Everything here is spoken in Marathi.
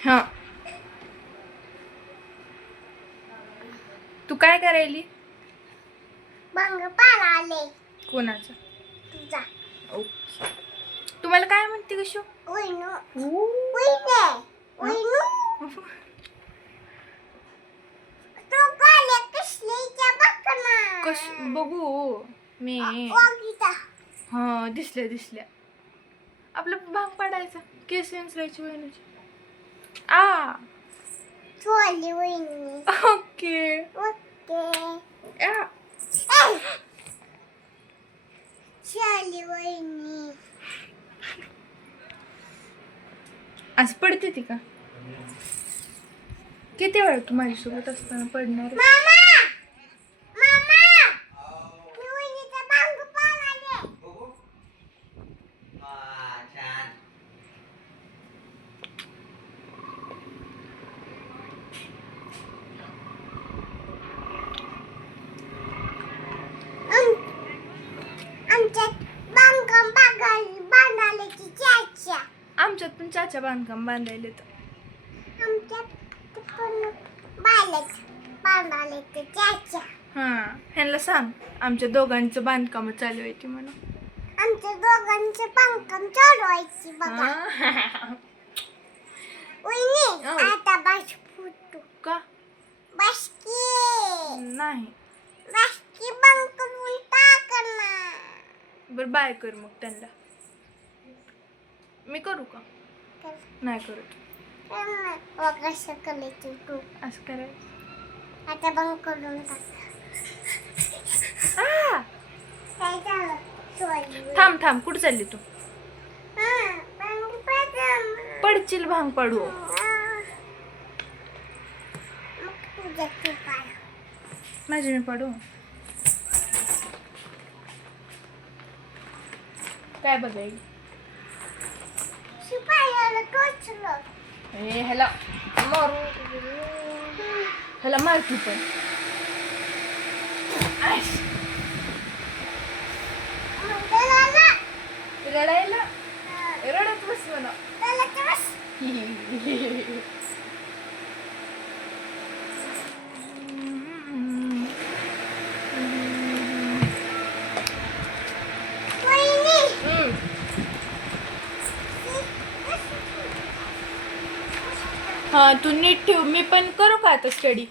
हा. तू काय करायली? मग पार आले कोणाचं? तुझा. ओके. तुम्हाला काय म्हणते कशो? तो पाले कसलीच्या बकना कश बघू मी. वागिता हा दिसल्या दिसल्या. आपलं भाग पाडायचा. केस वेन्सरायची बहिणीची आ चोली उइनी ओके ओके आ. चोली उइनी आज पडते ती का किती वेळ तू माझ्यासोबत असताना पडणार मामा चाचा बांधकाम बांधायला हा ह्यांना सांग आमच्या दोघांचं बांधकाम चालू आहे ती म्हणून. आमच्या दोघांचे बांधकाम चालवायची बघा. हा. आता बस फुटू. का? नाही. ना. बर बाय कर मग त्यांना. मी करू का? नाही करत करायचं तू असं करायचं आता बंद करून थांब थांब कुठं चालली तू हा. पडशील भांग पडू. माझी मी पडू काय बघाय शिपायाला टोचलं. ए ह्याला मारू ह्याला मार तू पण हां तू नीट ठेव. मी पण करू का आता स्टडी